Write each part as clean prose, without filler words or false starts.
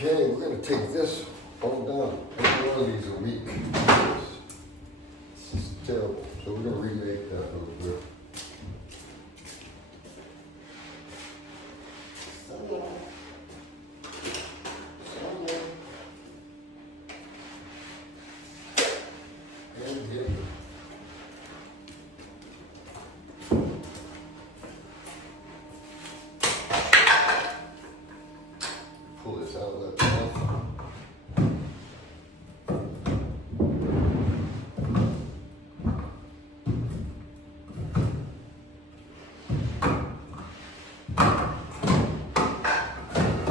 Okay, we're gonna take this all down. Every one of these a week. This is terrible. So we're gonna remake that real quick. And hit. Pull this outlet off.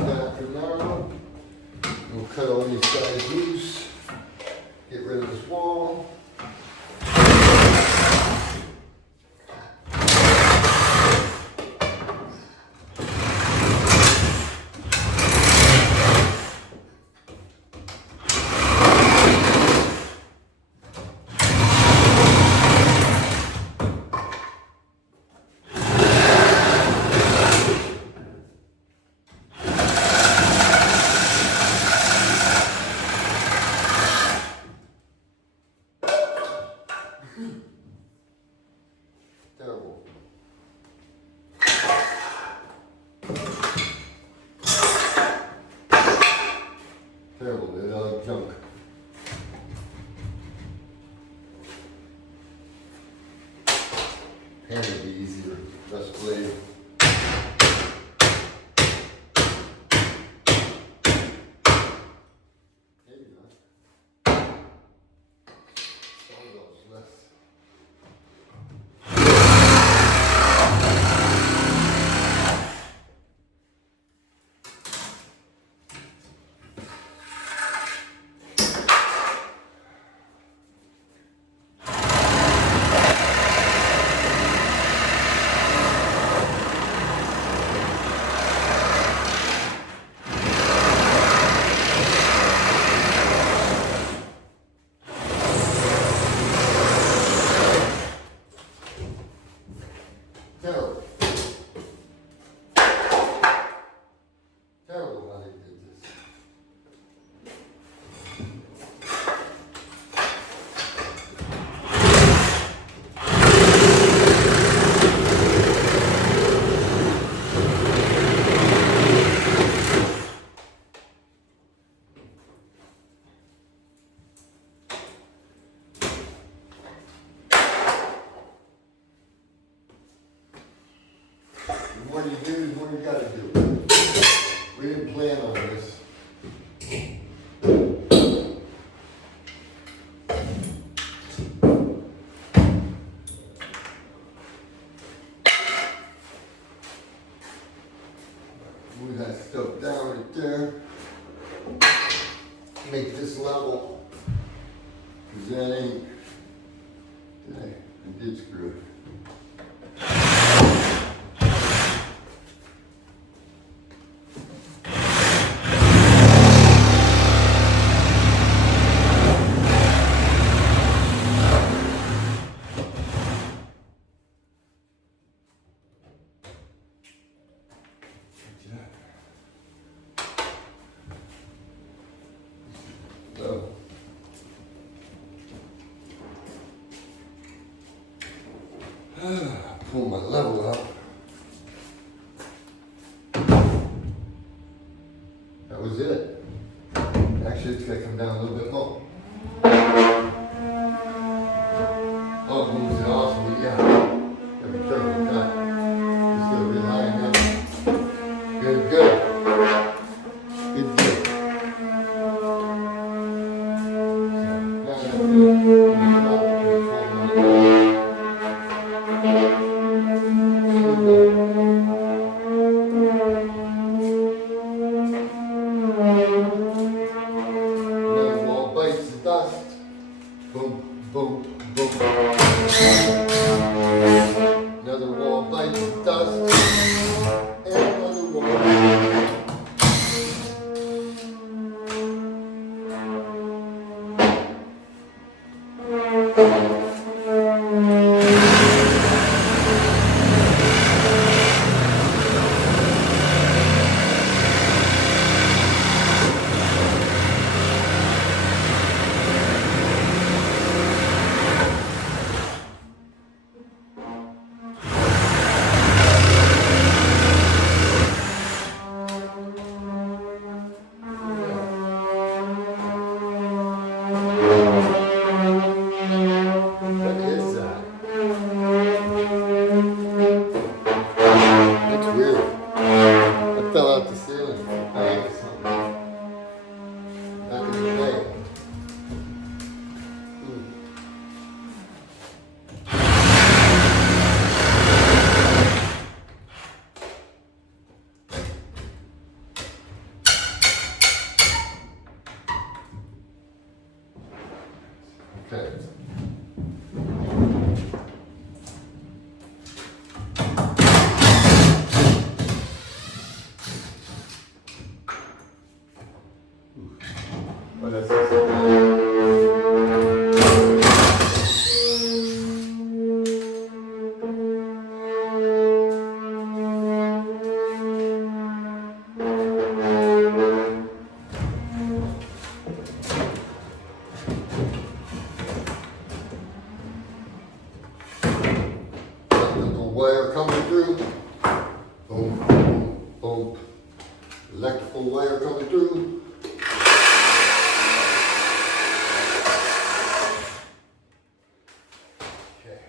After now, we'll cut all these guys loose, get rid of this wall. Terrible. Terrible, they're like junk. Hand would be easier, less blade. Maybe not. Sawzall's less. Terrible. Terrible how they did this. The more you do, the more you gotta do. We didn't plan on this. Move that stuff down right there. Make this level. Cause that ain't, I did screw it. So, pull my level out. That was it. Actually, it's gonna come down a little bit more. Oh, it moves it off, so yeah. Gotta be careful with that. Just gotta rely on that. Good, good. Good, good. Another wall bites. fell out the ceiling. Fan or something. Back in the day. Okay. Oh, that's electrical wire coming through. Boom, boom, boom. Electrical wire coming through. Okay.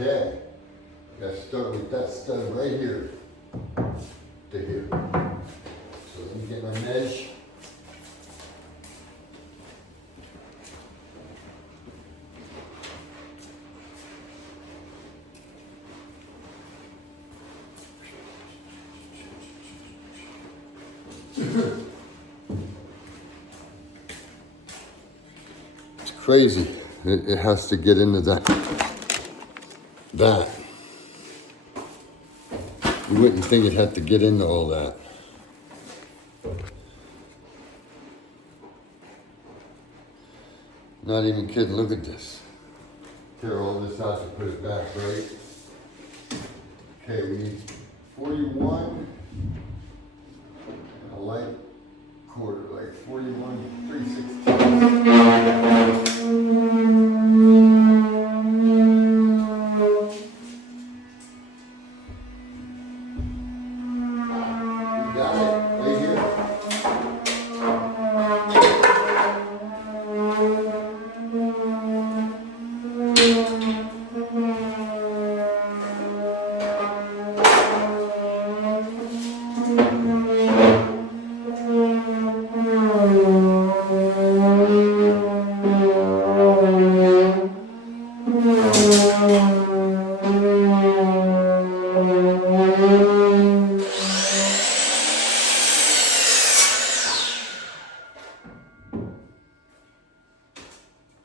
Okay, gotta start with that stud right here to here. So let me get my mesh. It's crazy. It has to get into that. You wouldn't think it had to get into all that. Not even kidding, look at this. Tear all this out to put it back, right? Okay, we need 41 and a light quarter, like 41, 3/16. Got it, right here.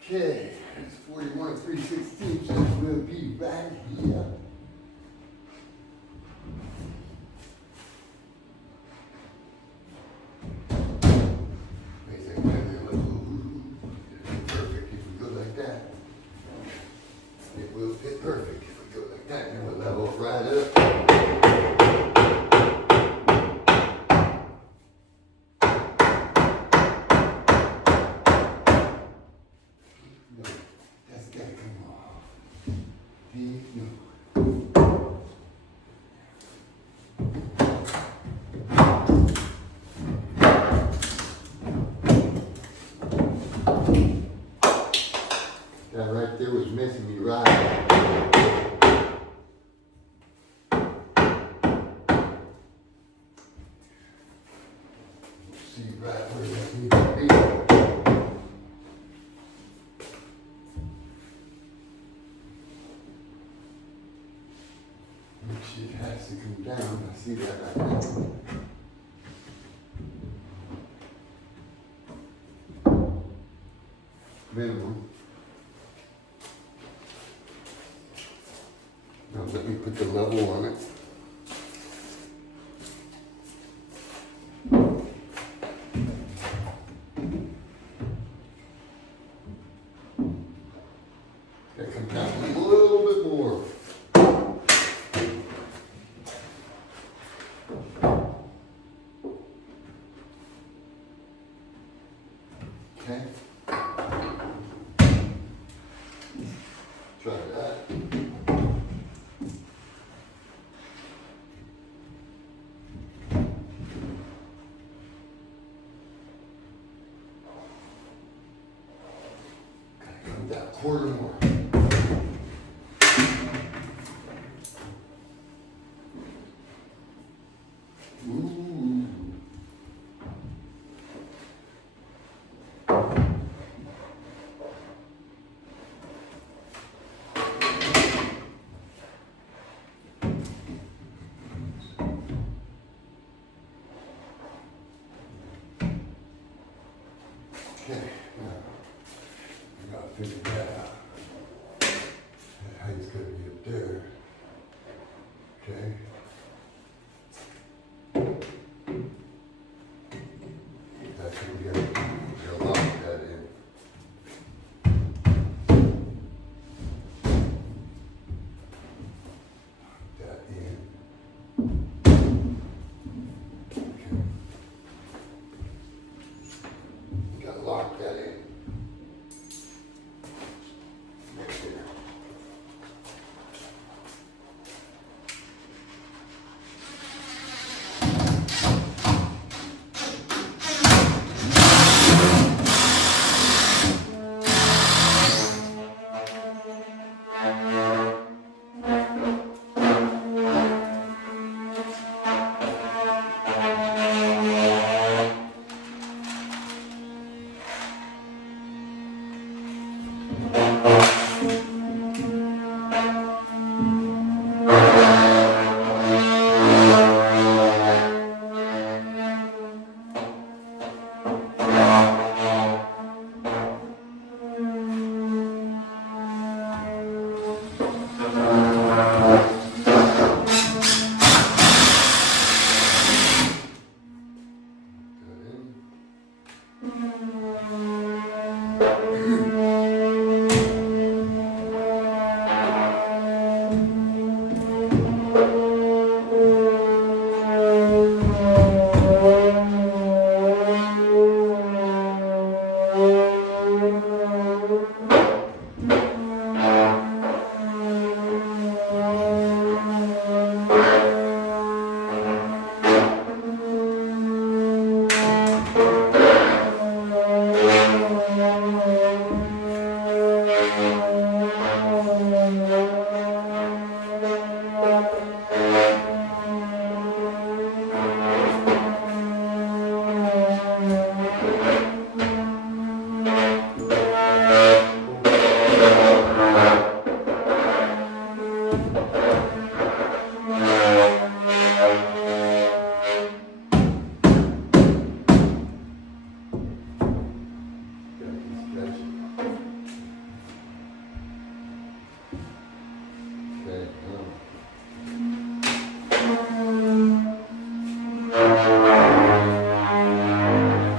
Okay, it's 41, 3/16, so we'll be right here. Perfect if we go like that. It will fit perfect if we go like that, and we'll level right up. No, that's gotta come off. No. That right there was missing me right. See right where that needs to be. Which it has to come down. I see that right now. Minimum. Now let me put the level on it. Okay. Try that. Got that quarter more. Ooh. Okay, now, I gotta figure that out. That height's gonna be up there. Okay. That's what we gotta lock that in. That in. Okay. Gotta lock that in. Right there. Okay,